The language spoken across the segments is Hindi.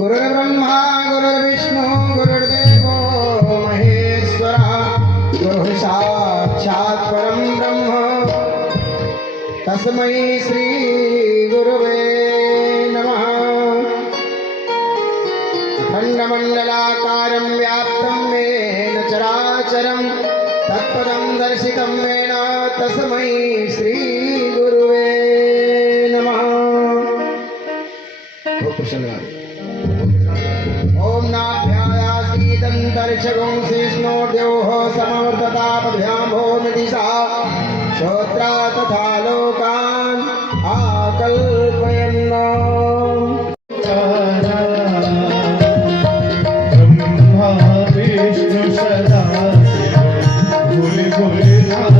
गुरुर्ब्रह्मा गुरुर्विष्णु गुरुर्देवो महेश्वरः गुरुः साक्षात् परं ब्रह्म तस्मै श्री गुरुवे नमः। अखण्डमण्डलाकारं व्याप्तं येन चराचरं तत्पदं दर्शितं येन तस्मै श्री गुरुवे नमः। ओम नाभ्यायासीदन्तरिक्षगुं शेषणोर्द्योः समवर्ततापभ्यां भूमिदिशा श्रोत्रा तथा लोकान् आकल्पयन्। ब्रह्मा विष्णु सदा भूलि भूलि नाथ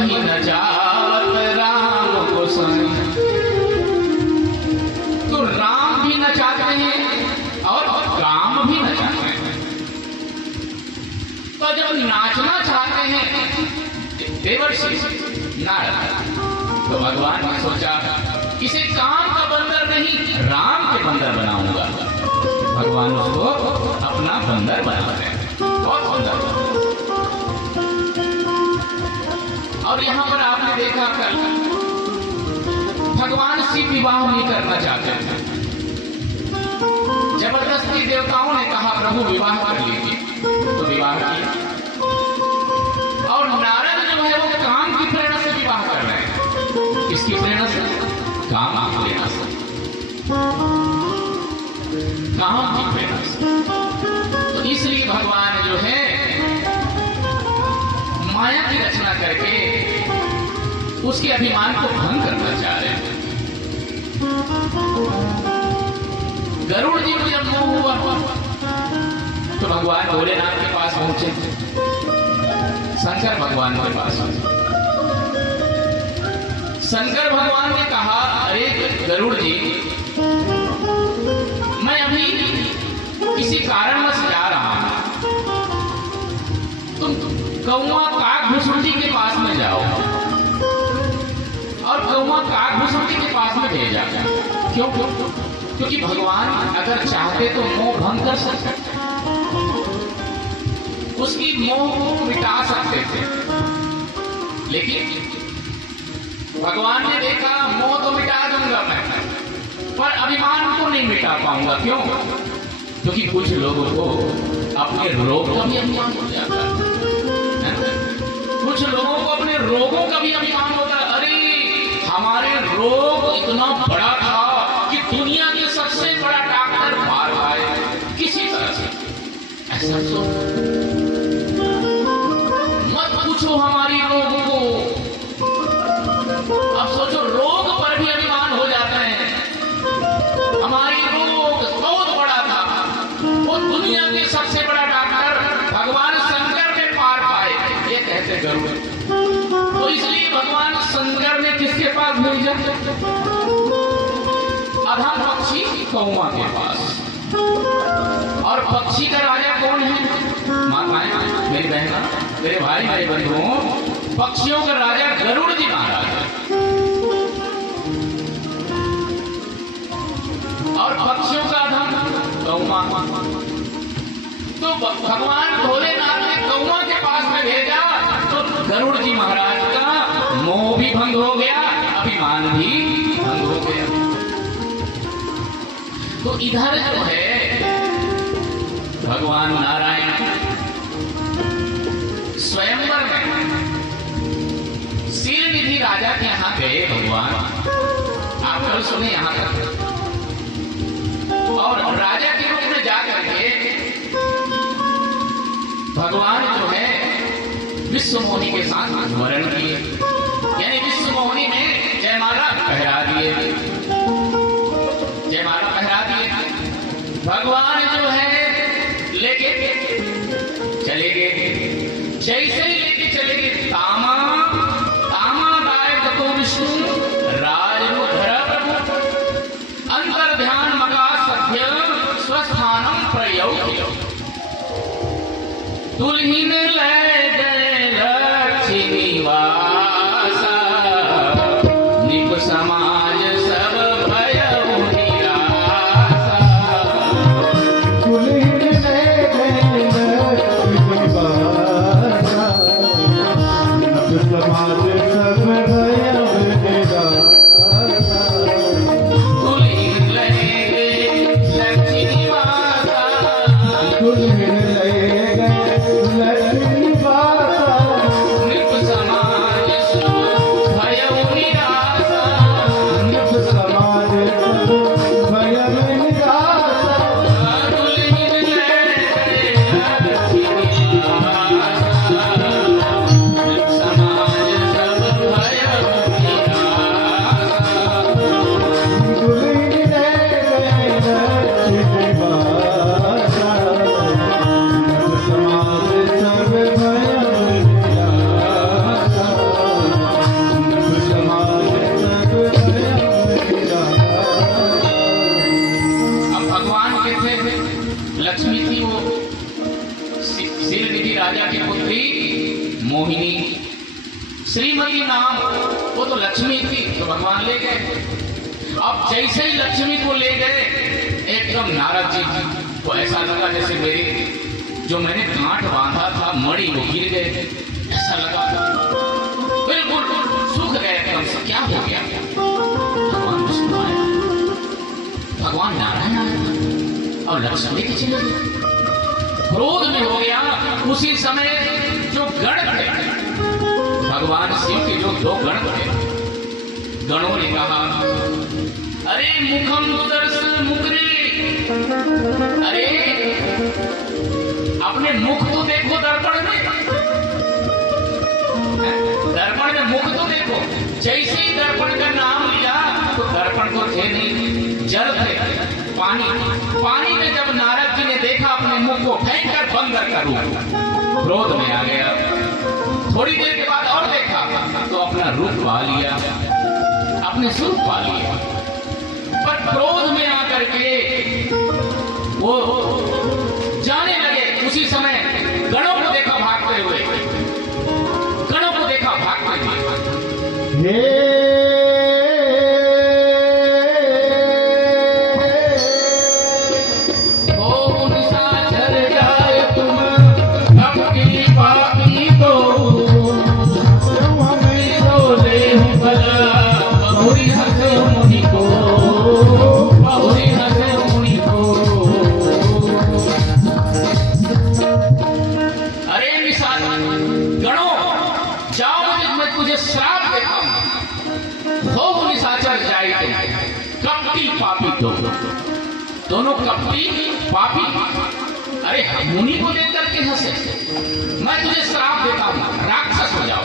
ही न जात राम को संग। तो राम भी न चाहते हैं और काम भी न चाहते हैं। तो जब नाचना चाहते हैं देवर्षि नारद, तो भगवान ने सोचा इसे काम का बंदर नहीं राम के बंदर बनाऊंगा। भगवान उसको अपना बंदर बनाते हैं, बहुत सुंदर। और यहां पर आपने देखा कल भगवान शिव विवाह नहीं करना चाहते थे। जबरदस्ती देवताओं ने कहा प्रभु विवाह कर लीजिए, तो विवाह किया। और नारद जो है वो काम की प्रेरणा से विवाह कर रहे हैं। किसकी प्रेरणा से? काम की प्रेरणा से, काम की प्रेरणा से। तो इसलिए भगवान जो है माया की रचना करके उसके अभिमान को भंग करना चाह रहे हैं। गरुड़ जी को जब मोह हुआ तो भगवान भोलेनाथ के पास पहुंचे, शंकर भगवान के पास। शंकर भगवान ने कहा अरे गरुड़ जी, मैं अभी किसी कारणवश जा रहा हूं, तुम कौवा काग भुसुंडी के पास में जाओ और कौवा काग भुसुंडी के पास में भेजा। क्यों? क्योंकि भगवान अगर चाहते तो मोह भंग कर सकते, उसकी मोह को मिटा सकते थे। लेकिन भगवान ने देखा मोह तो मिटा दूंगा मैं, पर अभिमान को नहीं मिटा पाऊंगा। क्यों? क्योंकि कुछ लोगों को अपने रोग का भी अभिमान हो जाता है। कुछ लोगों को अपने रोगों का भी अभिमान होता है। अरे हमारे रोग इतना बड़ा था कि दुनिया के सबसे बड़ा डॉक्टर मार पाए किसी तरह से। ऐसा मत पूछो हमारी रोग को। अब सोचो रोग पर भी अभिमान हो जाता है। हमारी रोग बहुत बड़ा था, वो दुनिया के सबसे बड़ा डॉक्टर भगवान शंकर ने पार पाए, ये कहते गरुड़। तो इसलिए भगवान शंकर ने किसके पास भेजा? अधम पक्षी कौवा के पास। और पक्षी का राजा कौन है? माताएं, मेरी बहना, मेरे भाई, मेरे बंधुओं, पक्षियों का राजा गरुड़ जी महाराज है। और पक्षियों का अधम कौवा। तो भगवान भोलेनाथ ने कौवा के पास में भेजा, तो गरुड़ जी महाराज का मोह भी भंग हो गया, अभिमान भी भंग हो गया। तो इधर जो है भगवान नारायण स्वयंवर में शीलनिधि राजा के यहाँ गए। भगवान आप कल सुने यहाँ तक। और राजा के रूप में जाकर के भगवान जो है विश्व मोहिनी के साथ वर्ण किए, यानी विश्व मोहिनी में जयमाला पहरा दिए। जयमाला पहरा दिए। भगवान जो है लेके चले गए। जैसे ही लेके चले गए तामा दायक तो विष्णु राजरूप धरा प्रभु अंतर ध्यान मका सत्य स्वस्थानम प्रयोग। दुल्हीन ले गए लक्ष्मी वासा, निप समाज सब भयउ निरासा। दुल्हीन ले गए लक्ष्मी वासा, निप समाज सब भयउ निरासा। दुल्हीन ले गए लक्ष्मी वासा, दुल्हीन ले गए लक्ष्मी वासा, निप समाज मोहिनी, श्रीमती नाम, वो तो लक्ष्मी थी, तो भगवान ले गए। अब जैसे ही लक्ष्मी को ले गए, एकदम नारद जी को ऐसा लगा जैसे मेरे जो मैंने गांठ बांधा था मणि वो गिर गए, ऐसा लगा बिल्कुल सूख गए एकदम से। क्या हो गया? भगवान विष्णु आए, भगवान नारायण आए और लक्ष्मी की चले गए। क्रोध में हो गया। उसी समय जो गण थे, भगवान शिव के जो 2 गण थे, गणों ने कहा, अरे मुखम दुदर्श मुकरे, अरे अपने मुख तो देखो दर्पण में, दर्पण में मुख तो देखो। जैसे ही दर्पण का नाम लिया तो दर्पण तो थे नहीं, जल थे, पानी। पानी में जब नारद जी ने देखा अपने मुख को फेंक कर बंदर का रूप, क्रोध में आ गया। थोड़ी देर के बाद और देखा तो अपना रूप पा लिया, अपने स्वरूप पा लिया। पर क्रोध में आकर के वो जाने लगे। उसी समय गणों को देखा भागते हुए, गणों को देखा भागते हुए। दोनों कपटी पापी, अरे मुनि को देख करके हंसे। मैं तुझे श्राप देता हूं, राक्षस हो जाओ।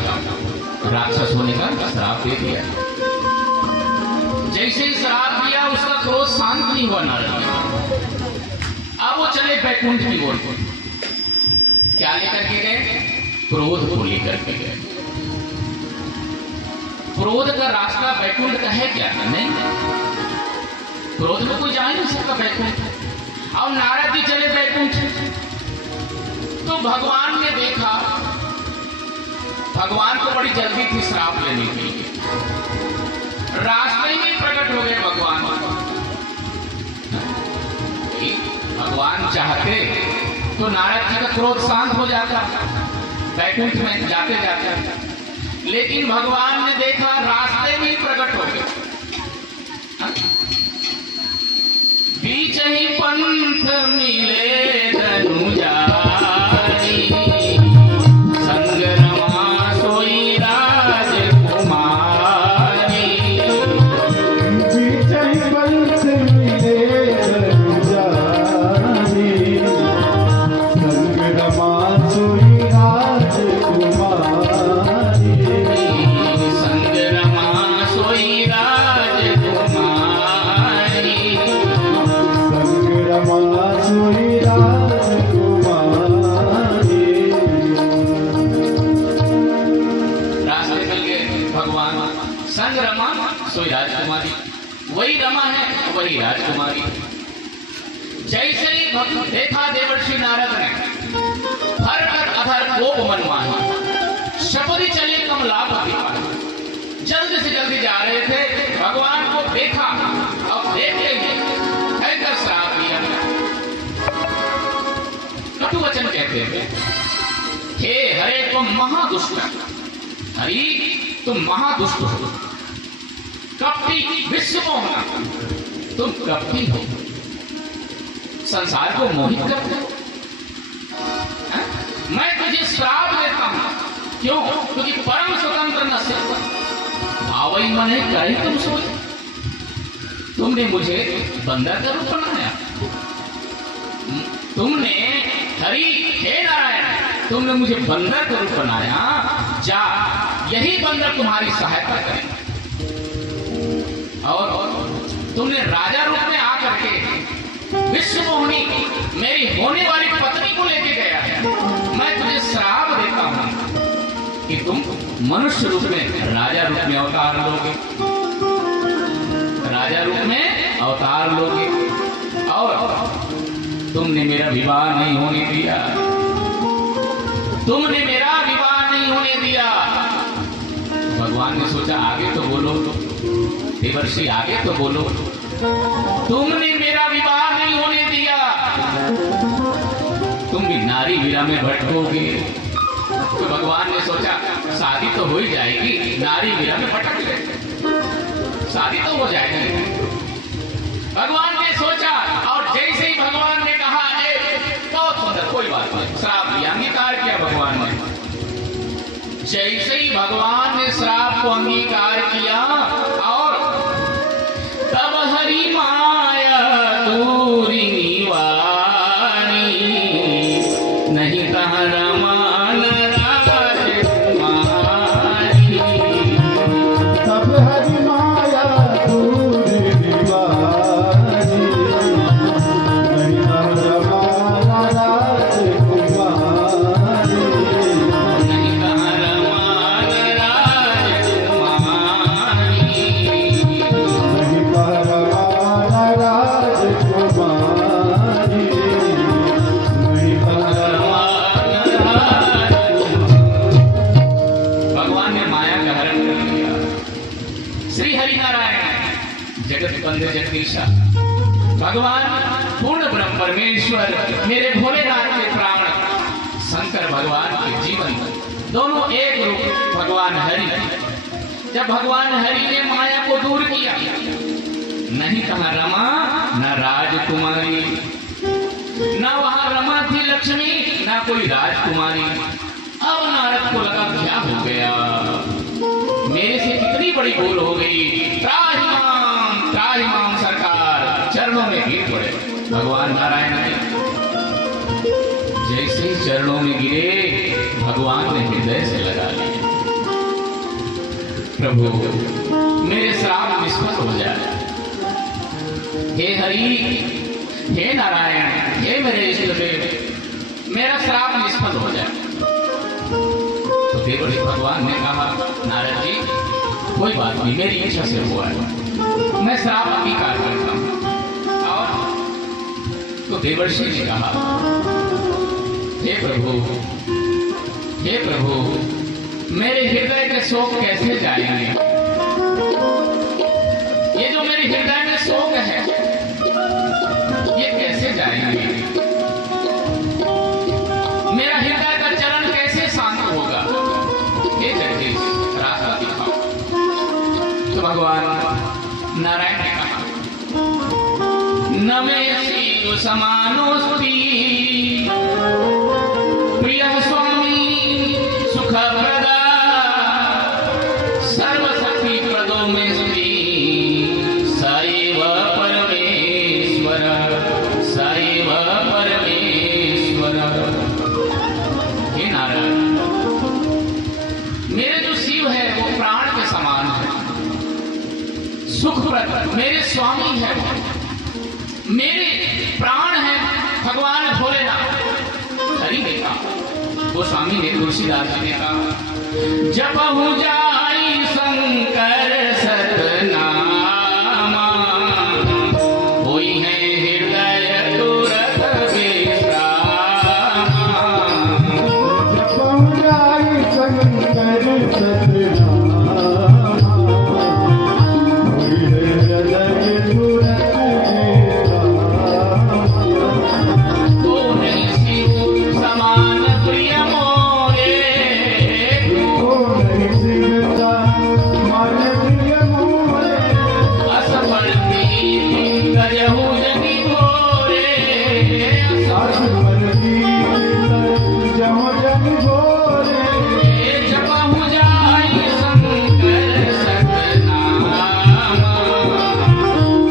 राक्षस होने का श्राप दे दिया। जैसे ही श्राप दिया उसका क्रोध शांत नहीं हुआ नारद। अब वो चले बैकुंठ की ओर। क्या लेकर के गए? क्रोध को लेकर के गए। क्रोध का रास्ता बैकुंठ का है क्या? नहीं, क्रोध में कोई जा नहीं सकता बैकुंठ। और नारद जी चले बैकुंठ, तो भगवान ने देखा, भगवान को बड़ी जल्दी थी श्राप लेने के लिए। रास्ते में प्रकट हो गए भगवान। भगवान चाहते तो नारद जी का क्रोध शांत हो जाता बैकुंठ में जाते जाते, लेकिन भगवान ने देखा रास्ते में ही प्रकट हो गए। बीच ही पंथ मिले धनुजारी, संग रमा सोई राजकुमारी। बीच ही पंथ मिले धनुजारी, संग रमा सोई राजकुमारी। संग रमा सोई राजकुमारी। रास्ते मिल गए भगवान। संग रमा सोई राजकुमारी, वही रमा है वही राजकुमारी। जैसे ही भक्त देखा देवर्षि नारद ने, हर कर अधर कोप मनमानी, शपथि चले कमलापति पानी। जल्दी से जल्दी जा रहे थे, भगवान को देखा। अब देखते ही कहकर श्राप दिया। कटु वचन कहते हैं, हे हरे तुम महादुष्ट, हरि तुम महादुष्ट हो, कपटी विश्व को होना, तुम कपटी हो, संसार को मोहित करते हो। मैं तुझे श्राप देता हूं, क्यों? क्योंकि परम स्वतंत्र न से भावई मने करे तुम सोच। तुमने मुझे बंदर का रूप बनाया, तुमने हरि हे नारायण तुमने मुझे बंदर का रूप बनाया। जा यही बंदर तुम्हारी सहायता करे। और तुमने राजा रूप में आकर के विश्व मोहिनी मेरी होने वाली पत्नी को लेके गया है। मैं तुझे श्राप देता हूं कि तुम मनुष्य रूप में राजा रूप में अवतार लोगे, राजा रूप में अवतार लोगे। और तुमने मेरा विवाह नहीं होने दिया, तुमने मेरा विवाह नहीं होने सोचा आगे तो बोलो, देवर्षि आगे तो बोलो। तुमने मेरा विवाह नहीं होने दिया, तुम भी नारी वीरा में भटकोगे। तो भगवान ने सोचा शादी तो हो ही जाएगी, नारी वीरा में भटक गए, शादी तो हो जाएगी। भगवान ने सोचा और जैसे ही भगवान ने कहा बहुत सुंदर, कोई बात नहीं, श्राप लिया, अंगीकार किया भगवान ने। जैसे ही भगवान ने श्राप को अंगीकार किया और तब हरि माया दूरी निवारी, नहीं कहा रमान राजकुमारी। तब हरि माया दूरी निवारी, नहीं कहा रमान राजकुमारी। नहीं कहा रमान राजकुमारी। नहीं कहा रमान राजकुमारी। नहीं कहा भगवान ने माया का हरण कर लिया। श्री हरि नारायण जगत बंधु जगदीशा भगवान पूर्ण ब्रह्म परमेश्वर मेरे भोलेनाथ के प्राण शंकर भगवान के जीवन दोनों एक रूप भगवान हरि। जब भगवान हरि ने माया को दूर किया, नहीं कहा रमा न राजकुमारी, न वहां रमा थी लक्ष्मी, न कोई राजकुमारी। अब नारद को लगा क्या हो गया, मेरे से कितनी बड़ी भूल हो गई। त्राहिमाम सरकार चरणों में गिर पड़े भगवान नारायण के। जैसे ही चरणों में गिरे, भगवान ने हृदय से लगा लिया, प्रभु मेरे श्राप निष्फल हो जाए। हे हरि, हे नारायण, हे मेरे इष्ट देव, मेरा श्राप निष्फल हो जाए। तो देवर्षि भगवान ने कहा नारद जी कोई बात नहीं, मेरी इच्छा से हुआ है, मैं श्राप अंगीकार करता हूं। और तो देवर्षि ने कहा हे प्रभु, हे प्रभु, मेरे हृदय के शोक कैसे जाएंगे? ये जो मेरे हृदय में शोक है ये कैसे जाएंगे? मेरा हृदय का चलन कैसे शांत होगा? हे जगदीश रास्ता दिखाओ। तो भगवान नारायण ने कहा न मे शिव समानोस्ति प्रिय स्वामी सुखप्रदा सर्वशक्ति प्रदो मे स्त्री सैव परमेश्वर सैव परमेश्वर। हे नारायण, मेरे जो शिव है वो प्राण के समान है, सुखप्रद मेरे स्वामी है, मेरे प्राण है भगवान भोलेनाथ। हरि ने कहा, वो स्वामी ने तुलसीदास जी ने कहा जपहु जाई शंकर सतनामा, होई है हृदय तुरत विश्रामा। जपहु जाई शंकर सतनामा, होई है हृदय तुरत विश्रामा। तो नहीं शिव समान प्रिय मोरे, को नहीं शिवता मान प्रिय मोरे। असफल प्रीति गजहु जनि भोरे। सास बरदी जहाँ जन भोरे। जपहु जाई शंकर सतनामा,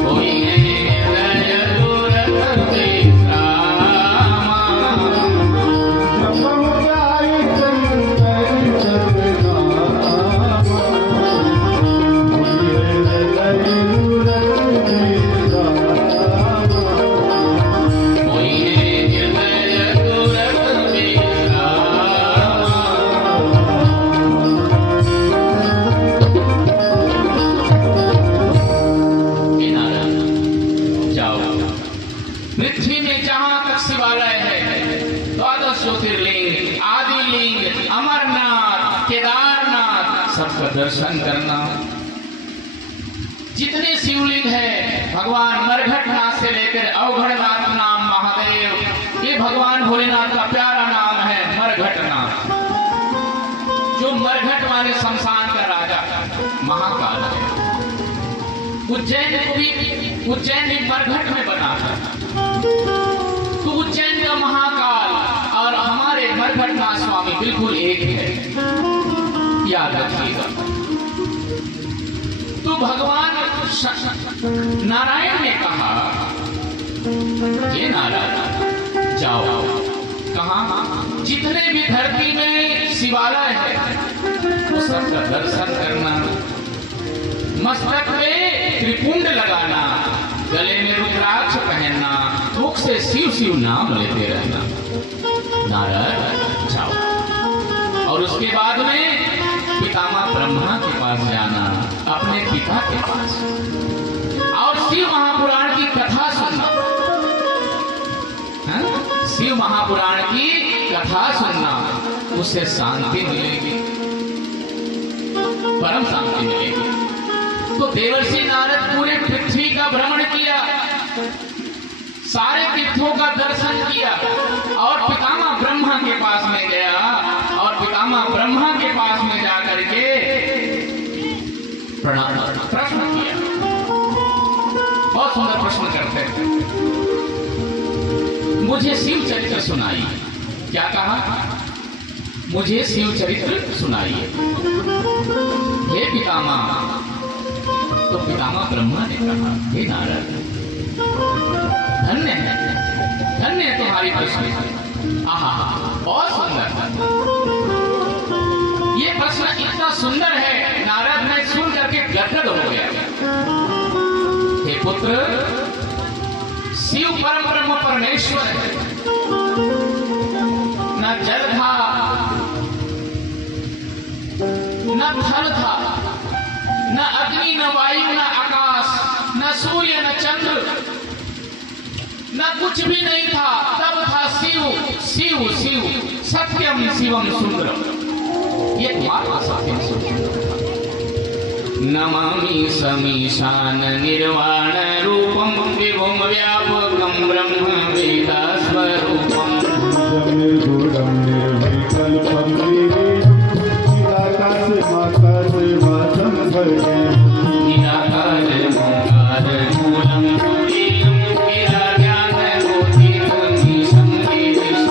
होई है हृदय तुरत विश्रामा। जपहु जाई शंकर सतनामा, होई है हृदय तुरत विश्रामा। होई है हृदय तुरत विश्रामा। हे नारायण, जाओ पृथ्वी में जहां तक शिवालय है, द्वादश ज्योतिर्लिंग, आदि लिंग, अमरनाथ, केदारनाथ, सबका दर्शन करना। जितने शिवलिंग है भगवान मरघटनाथ से लेकर अवघड़नाथ नाम महादेव, ये भगवान भोलेनाथ का प्यारा नाम है मरघटनाथ। जो मरघट माने शमशान का राजा महाकाल है। उज्जैन भी मरघट में बना है। तो उज्जैन का महाकाल और हमारे मरघटनाथ स्वामी बिल्कुल एक है, याद रखिएगा। तो भगवान नारायण ने कहा, ये नारायण जाओ, कहा जितने भी धरती में शिवालय है वो सबका दर्शन करना, मस्तक में त्रिपुंड लगाना, गले में रुद्राक्ष पहनना, मुख से शिव शिव नाम लेते रहना। नारायण जाओ। और उसके बाद में पितामह ब्रह्मा के पास जाना, अपने पिता के पास, और शिव महापुराण की कथा सुनना। शिव महापुराण की कथा सुनना, उससे शांति मिलेगी, परम शांति मिलेगी। तो देवर्षि नारद पूरे पृथ्वी का भ्रमण किया, सारे तीर्थों का दर्शन किया, और पितामह ब्रह्मा के पास में गया, और पितामह ब्रह्मा के पास में जाकर के प्रश्न किया। बहुत सुंदर प्रश्न करते थे, मुझे शिव चरित्र सुनाइए। क्या कहा? मुझे शिव चरित्र सुनाइए हे पितामह। तो पितामह ब्रह्मा ने कहा, हे नारद, धन्य है तुम्हारी प्रश्न। आहा, बहुत सुंदर। ये प्रश्न इतना सुंदर है, नारद ने सुन करके गदगद हो गया। हे पुत्र, शिव परम ब्रह्म परमेश्वर है। न जल था, न थल था, न अग्नि, न वायु, न आकाश, न सूर्य, न चंद्र, न कुछ भी नहीं था। तब था शिव, शिव शिव, सत्यम शिवम सुंदरम। ये तुम्हारा सत्यम सुंदर। नमामि समीशान निर्वाण रूपम विभुम व्यापकम ब्रह्म वेदा स्वरूपम। निर्गुणं निर्विकल्पं चिदाकाशमाकाशवासं भजे। निराकार ओंकार मूलम तुरीयं गिरा ज्ञान ज्योतिर्गमीशं गिरीशं।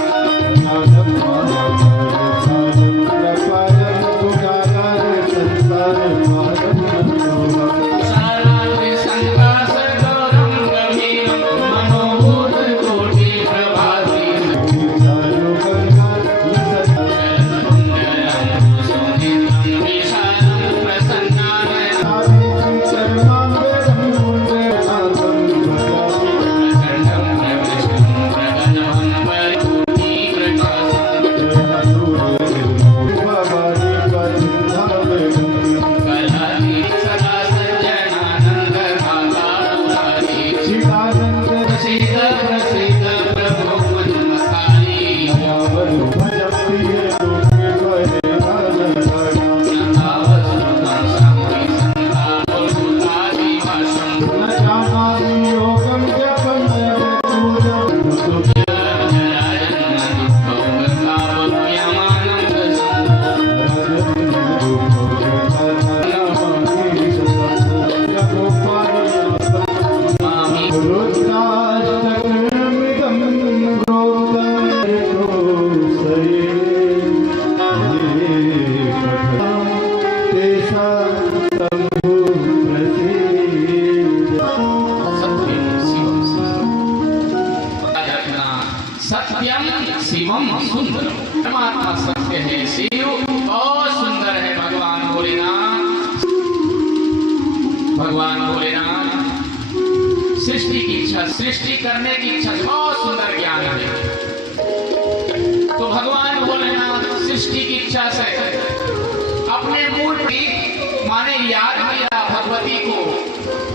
सारांग संकाश गौरं गंभीरं मनोभूत कोटि प्रभाति। सुनितं विशालं प्रसन्नाननं प्रचण्डं प्रविष्टं प्रगणं परिपूर्णीकृतासं। कलाति सदा सज्जनानन्द भागापुरारी। प्रसीद प्रसीद प्रभो मन्मथारी। नतावसुतं साम्पि सन्तापसुतादिवासं। जराजन्म दुःखोपतापयमानं दशं। मामि सत्यम शिवम सुंदरम। रखना, सत्यम शिवम सुंदरम। परमात्मा सत्य है, शिव बहुत सुंदर है। भगवान भोलेनाथ, भगवान भोलेनाथ सृष्टि की इच्छा, सृष्टि करने की इच्छा, बहुत सुंदर ज्ञान है। तो भगवान भोलेनाथ सृष्टि की इच्छा से अपने मूल माने याद किया भगवती को।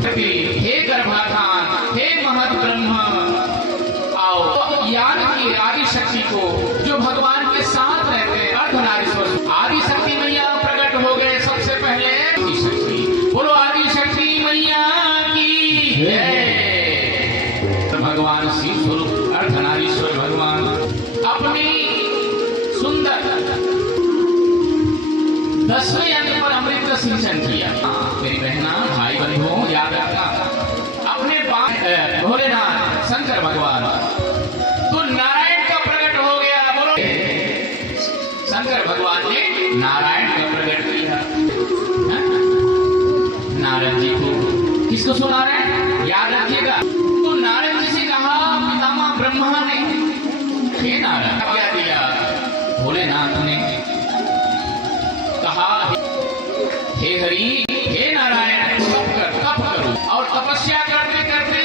हे गर्भाधान, हे महत ब्रह्म, आओ। याद की आदि शक्ति को, जो भगवान के साथ रहते हैं, अर्धनारीश्वर आदि शक्ति मैया प्रकट हो गए। सबसे 10वें अंक पर अमृत का सिंचन किया। मेरी बहना भाई बंधुओं याद रखना, अपने भोलेनाथ शंकर भगवान तो नारायण का प्रकट हो गया। बोलो, शंकर भगवान ने नारायण का प्रकट किया। नारद जी को किसको सुना रहे हैं याद रखिएगा। तो नारद जी से कहा पितामह ब्रह्मा ने, हे नारद क्या दिया? भोलेनाथ ने कहा हे हरि हे नारायण तप करो। और तपस्या करते करते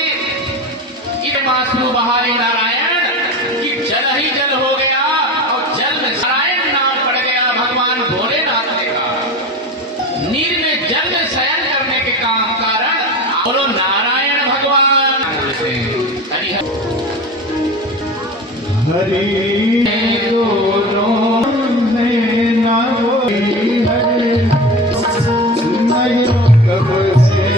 इतने आंसू बहाए नारायण कि जल ही जल हो गया और जल में नारायण नाम पड़ गया। भगवान भोलेनाथ ने कहा नीर में जल में शयन करने के काम कारण बोलो नारायण भगवान से हरि हरि दोनों में ना होई हरि नहीं कब से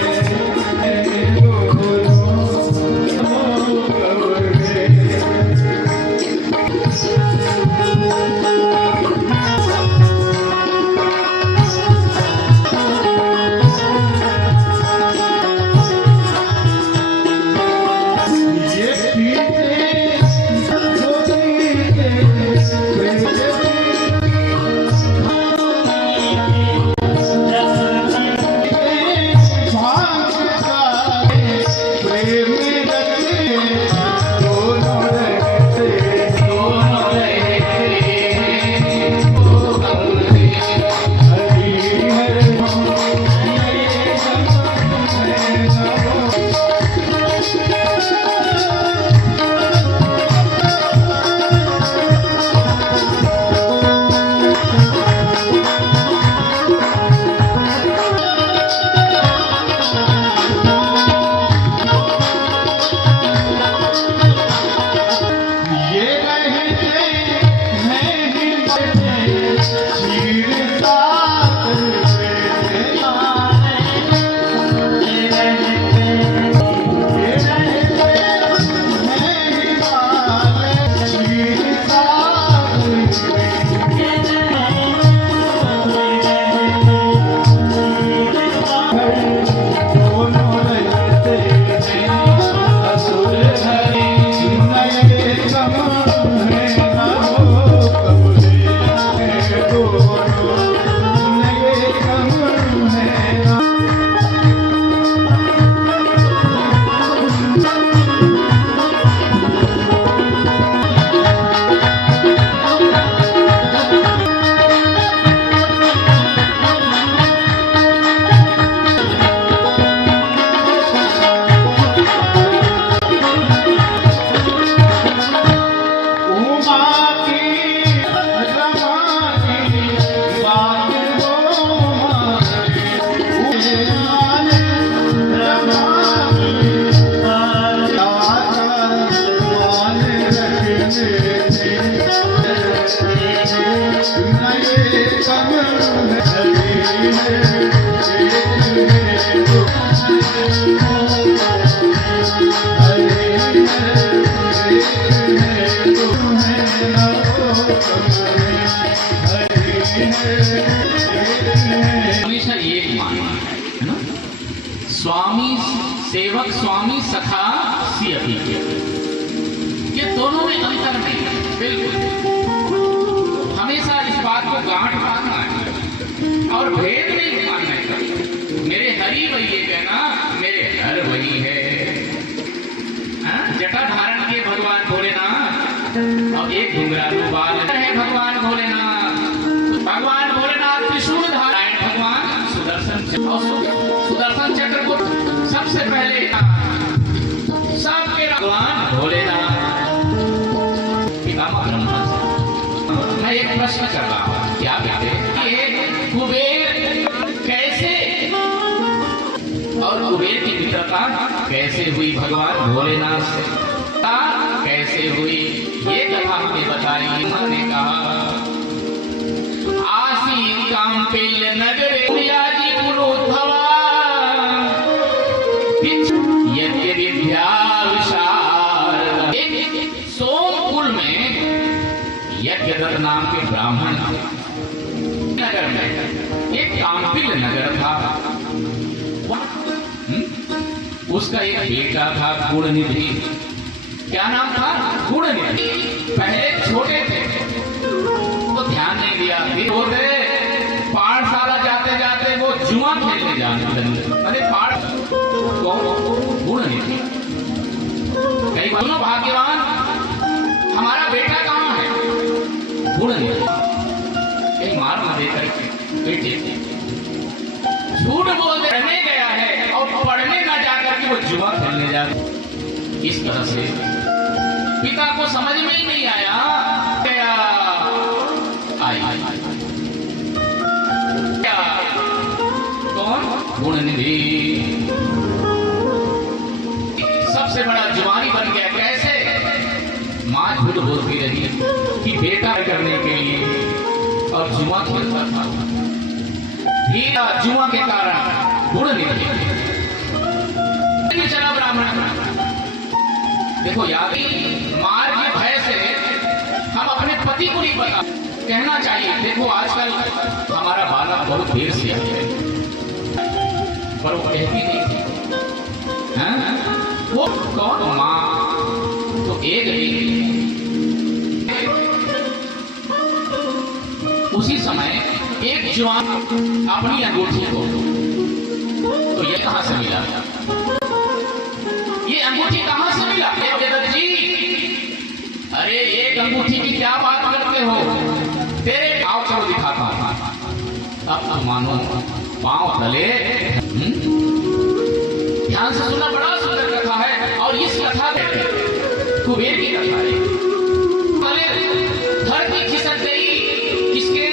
हमेशा एक मानना है ना, स्वामी सेवक स्वामी सखा सियति, ये दोनों में अंतर नहीं है बिल्कुल। हमेशा इस बात को गांठ बांधना है और भेद नहीं मानना है। मेरे हरि वही कहना, मेरे हर वही है। जटा धारण के भगवान भोलेनाथ और एक घुंघरालू बाल है भगवान भोलेनाथ। भगवान भोलेनाथ त्रिशूल धारण, भगवान सुदर्शन चक्र को सबसे पहले सबके भगवान भोलेनाथ पितामह ब्रह्मा से। मैं एक प्रश्न कर रहा हूँ, क्या कहते हैं कुबेर कैसे और कुबेर की मित्रता कैसे हुई भगवान भोलेनाथ से, कैसे हुई ये कथा हमें बताई। उन्होंने कहा आसीन कांपेय नगरे व्याजी पुनोद्भवा यज्ञ विद्या विशाल। सोमकुल में यज्ञदत्त नाम के ब्राह्मण नगर में कपिल नगर था। उसका एक बेटा था गुणनिधि। क्या नाम था? गुणनिधि। पहले छोटे थे तो ध्यान नहीं दिया, फिर हो गए पाठशाला जाते जाते वो जुआ खेलने जाने लगे। अरे गुणनिधि कई बोलो भाग्यवान, हमारा बेटा कहाँ है? गुणनिधि कहीं मार न देकर बेटे झूठ बोलते रहने गया है और पढ़ने न जाकर के वो जुआ खेलने जा। इस तरह से पिता को समझ में ही नहीं आया। कौन? गुणनिधि सबसे बड़ा जुआरी बन गया। कैसे? मां झूठ बोलती रही कि बेटा करने के लिए और जुआ खेलता था। हीरा जुआ के कारण गुणनिधि चला ब्राह्मण। देखो याद, मार के भय से हम अपने पति को नहीं बता कहना चाहिए। देखो आजकल हमारा बालक बहुत देर से आते हैं, पर वो कहती नहीं थी। वो कौन? माँ। तो एक उसी समय एक जवान अपनी अंगूठी को, तो ये कहां से मिला? ये अंगूठी कहां से मिला? देवदत्त जी, अरे एक अंगूठी की क्या बात करते हो? तेरे पांव चलो दिखाता हूं। अब मानो पांव तले। ध्यान से सुनना, बड़ा सुंदर कथा है। और इस कथा में कुबेर की कथा है। धरती खिसक गई किसके?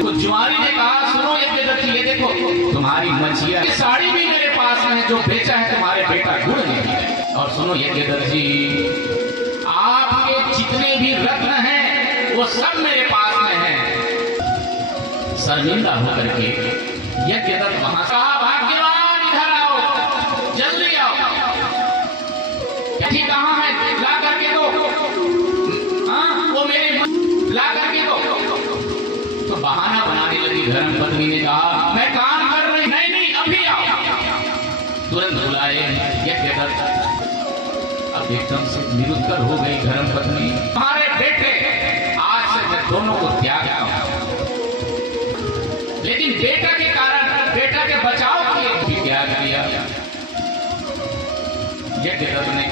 तो जुआरी ने कहा, सुनो यज्ञदत्त, ये देखो तुम्हारी मछिया की साड़ी भी मेरे पास है, जो बेचा है तुम्हारे बेटा गुणनिधि है। और सुनो यज्ञदत्त जी, आपके जितने भी रत्न हैं वो सब मेरे पास में हैं। शर्मिंदा होकर के यज्ञदत्त वहां कहा, भाग्यवान इधर आओ, जल्दी आओ। यही कहाँ है? ला करके दो। हाँ, वो मेरे ला करके दो। तो बहाना बनाने लगी धर्म पत्नी ने कहा, मैं काम कर रही। नहीं नहीं, अभी आओ। तुरंत बुलाए यज्ञदत्त। अब एकदम से निरुत्तर हो गई धर्म पत्नी। हमारे बेटे, आज से मैं दोनों को त्याग रहा हूं। लेकिन बेटा के कारण, बेटा के बचाव के लिए भी त्याग किया। यज्ञदत्त ने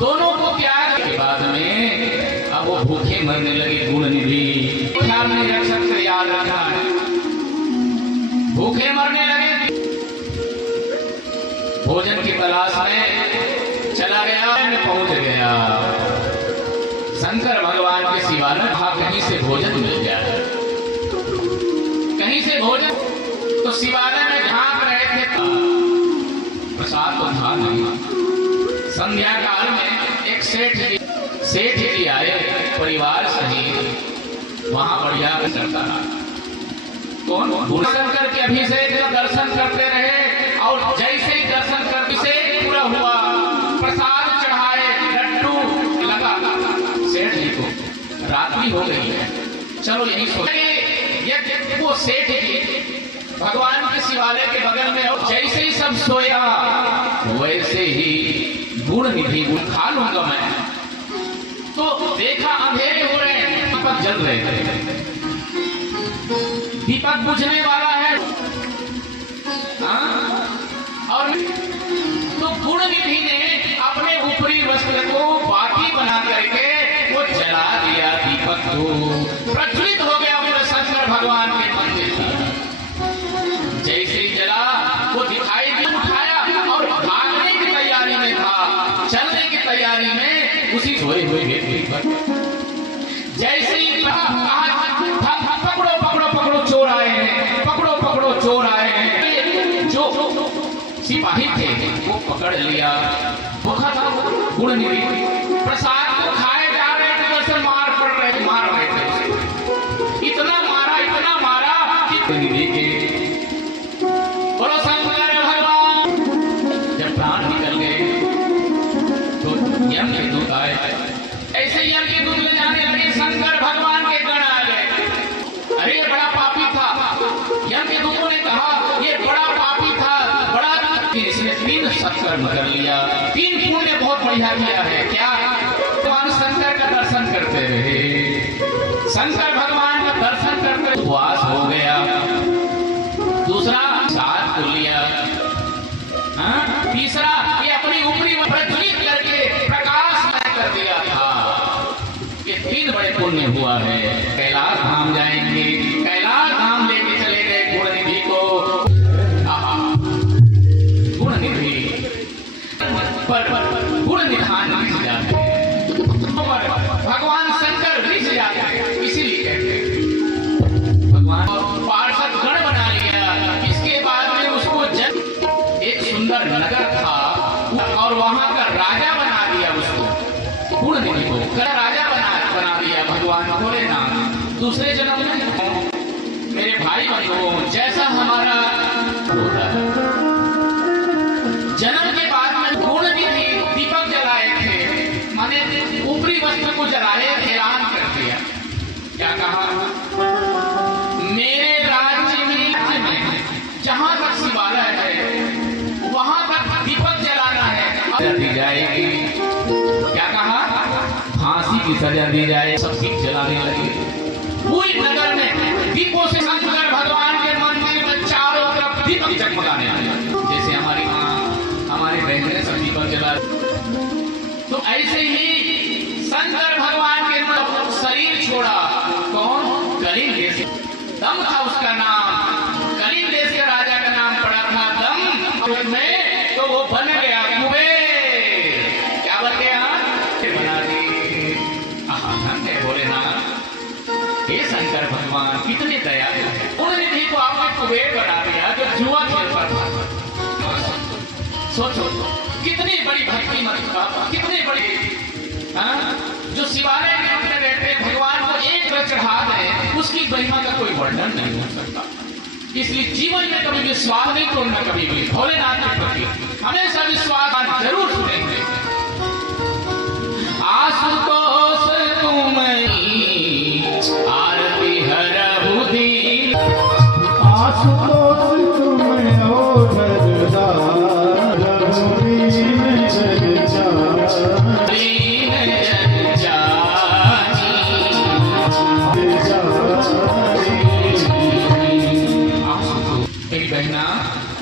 दोनों को त्याग के बाद में अब वो भूखे मरने लगे। गुणनिधि ख्याल नहीं रख सकते, याद रखना है, भूखे मरने लगे। भोजन की तलाश में चला गया, पहुंच गया शंकर भगवान के शिवालय। कहीं से भोजन मिल जाए, कहीं से भोजन। तो शिवालय में झांक रहे थे, प्रसाद तो था नहीं। संध्या काल में एक सेठ जी आए परिवार सहित। वहां बढ़िया करता रहा। कौन? शंकर के अभिषेक का दर्शन करते रहे। और जैसे ही दर्शन करने से पूरा हुआ, प्रसाद चढ़ाए, लड्डू लगा। सेठ जी को रात्रि हो गई है, चलो यही सोचे। वो सेठ जी भगवान के शिवालय के बगल में, और जैसे ही सब सोया वैसे ही गुणनिधि खा लूंगा मैं। तो देखा अंधेरे हो रहे हैं, दीपक जल रहे थे। दीपक बुझने वाला है। और तो गुणनिधि ने अपने ऊपरी वस्त्र को बाती बना करके वो जला दिया। दीपक को प्रज्वलित हो गया पूरे शंकर भगवान के मंदिर का। जैसे ही जला, वो दिखाई भी उठाया और भागने की तैयारी में था, चलने की तैयारी में उसी सोए हुए व्यक्ति पर जैसे ही पकड़ो पकड़ो पकड़ो चोर आए हैं, पकड़ो पकड़ो चोर आए हैं। जो सिपाही थे वो पकड़ लिया। भूखा था गुणनिधि, प्रसाद को खाए जा रहे थे, वैसे मार रहे थे उसे। इतना मारा कि गुणनिधि के बोलो शंकर भगवान। जब प्राण निकल गए तो यम के दूत आए। ऐसे यम के दूत ले जाने लगे, शंकर भगवान के गण आ गए। अरे बड़ा पापी था। यम के दूतों ने तीन सत्कर्म कर लिया, तीन पुण्य बहुत बढ़िया किया है। क्या? भगवान शंकर का दर्शन करते रहे, शंकर भगवान का दर्शन करते उपवास हो गया। दूसरा साथ को लिया। तीसरा ये अपनी ऊपरी प्रज्वलित करके प्रकाश कर दिया था। ये तीन बड़े पुण्य हुआ है। कैलाश धाम जाएंगे, कैलाश धाम लेके चले गए गुणनिधि को। गुणनिधि पर गुणनिधान ऋषि जाते हैं, भगवान शंकर ऋषि जाते हैं, इसीलिए कहते हैं भगवान पार्षद गण बना लिया। इसके बाद में उसको एक सुंदर नगर था और वहां का राजा बना दिया उसको, गुणनिधि को राजा बना दिया भगवान भोलेनाथ। दूसरे जन्म में मेरे भाई बंधुओं, जैसा हमारा जन्म के बाद में गुणनिधि दीपक जलाए थे, माने ऊपरी वस्त्र को जलाए, ऐलान कर दिया। क्या कहा? मेरे राज्य में जहां तक शिवालय है वहां तक दीपक जलाना है, दी जाएगी। क्या कहा? फांसी की सजा दी जाए। सब दीप जलाने लगे पूरी नगर में, दीपों से शंकर भगवान के मंदिर में चारों तरफ दीपक जगमगाने लगे। जैसे हमारी माँ, हमारे बहनें सब दीपक जला, तो ऐसे ही शंकर भगवान के शरीर छोड़ा। कौन? कलिंग देश, दम था उसका नाम, कलिंग देश के राजा का नाम पड़ा था दम में, तो वो बन गया कुबेर। क्या बन गया? बना दी। भोलेनाथ, हे शंकर भगवान कितने दयालु हैं, गुणनिधि को आपने कुबेर बना दिया जो जुआ खेल पर था। सोचो कितनी बड़ी भक्ति मत, कितनी बड़ी जो शिवालय के अंदर रहते भगवान को एक बार चढ़ा दे, उसकी महिमा का कोई वर्णन नहीं हो सकता। इसलिए जीवन में कभी विश्वास नहीं तोड़ना, कभी भी भोलेनाथ के प्रति हमेशा विश्वास जरूर सुनेंगे। आशुतोष तुम्हारी आरती हरहु दीन, आशुतोष तुम्हें और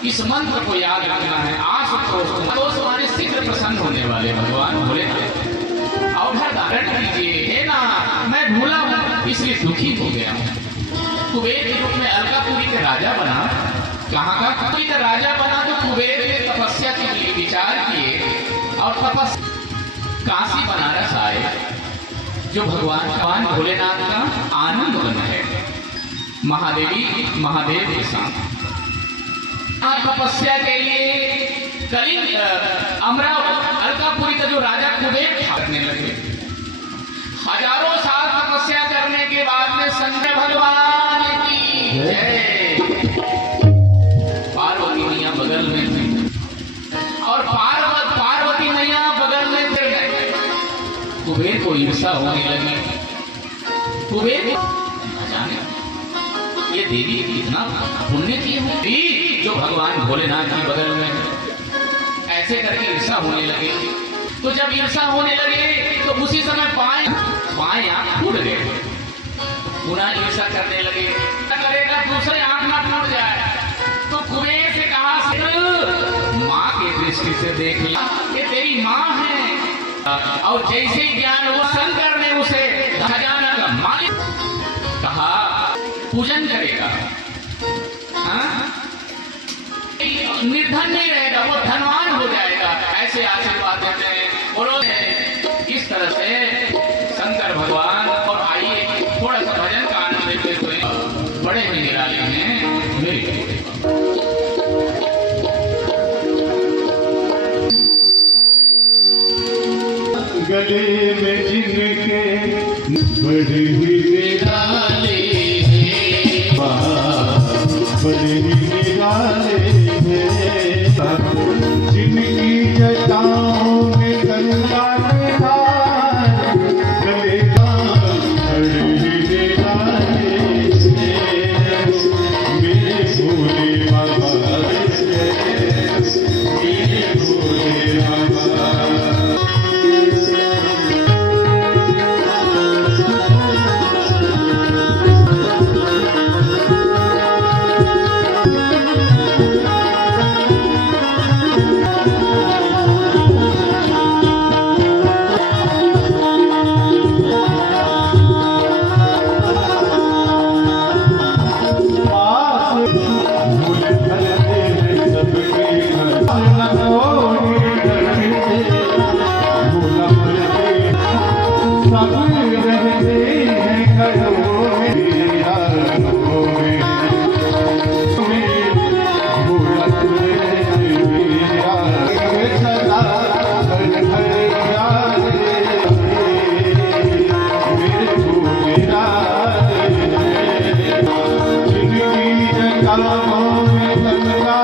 इस मंत्र को याद रखना है। आशुतोष हमारे शीघ्र प्रसन्न होने वाले भगवान भोलेनाथ। अवधर धारण कीजिए। हे ना, मैं भूला हूं इसलिए दुखी हो गया हूं। कुबेर के रूप में अलकापुरी के राजा बना। कहाँ का? कुबेर का राजा बना तो कुबेर ने तपस्या के लिए विचार किए और काशी बनारस आए, जो भगवान भोलेनाथ का आनंद वन है, महादेव के साथ तपस्या के लिए कलिंग अलकापुरी का जो राजा कुबेर करने लगे। हजारों साल तपस्या करने के बाद में शंकर भगवान की जय। पार्वती मैया बगल में थी और पार्वती मैया बगल में गिर गए। कुबेर को ईर्ष्या होने लगी। कुबेर जाने ये देवी कितना पुण्य की होगी जो भगवान भोलेनाथ की बगल में है। ऐसे करके ईर्ष्या होने लगे। तो जब ईर्ष्या होने लगे तो उसी समय बाएं आंख फूट गए। पुनः ईर्ष्या करने लगे, क्या करेगा दूसरे आंख ना फूट जाए। तो कुबेर से कहा, माँ के दृष्टि से देख लिया, ये तेरी माँ है। और जैसे ही ज्ञान हुआ, शंकर ने उसे खजाना का मालिक कहा, पूजन करेगा, निर्धन नहीं रहेगा, वो धनवान हो जाएगा। ऐसे आशीर्वाद देते हैं। बोलो इस तरह से शंकर भगवान। और आइए थोड़ा सा भजन का आनंद लेते हुए, बड़े ही निराले हैं मेरे। गले में जिनके बड़े ही निराले हैं, बड़े ही निराले हैं, जिनकी जटाओं में गंगा के धार, गले बड़े ही निराले हैं, मेरे भोले बाबा से, मेरे साथ रहते हैं घरों में यारों में भोला मेरा सदा हर हर प्यारे मेरे मेरा जिंदगी जगाओं में गंगा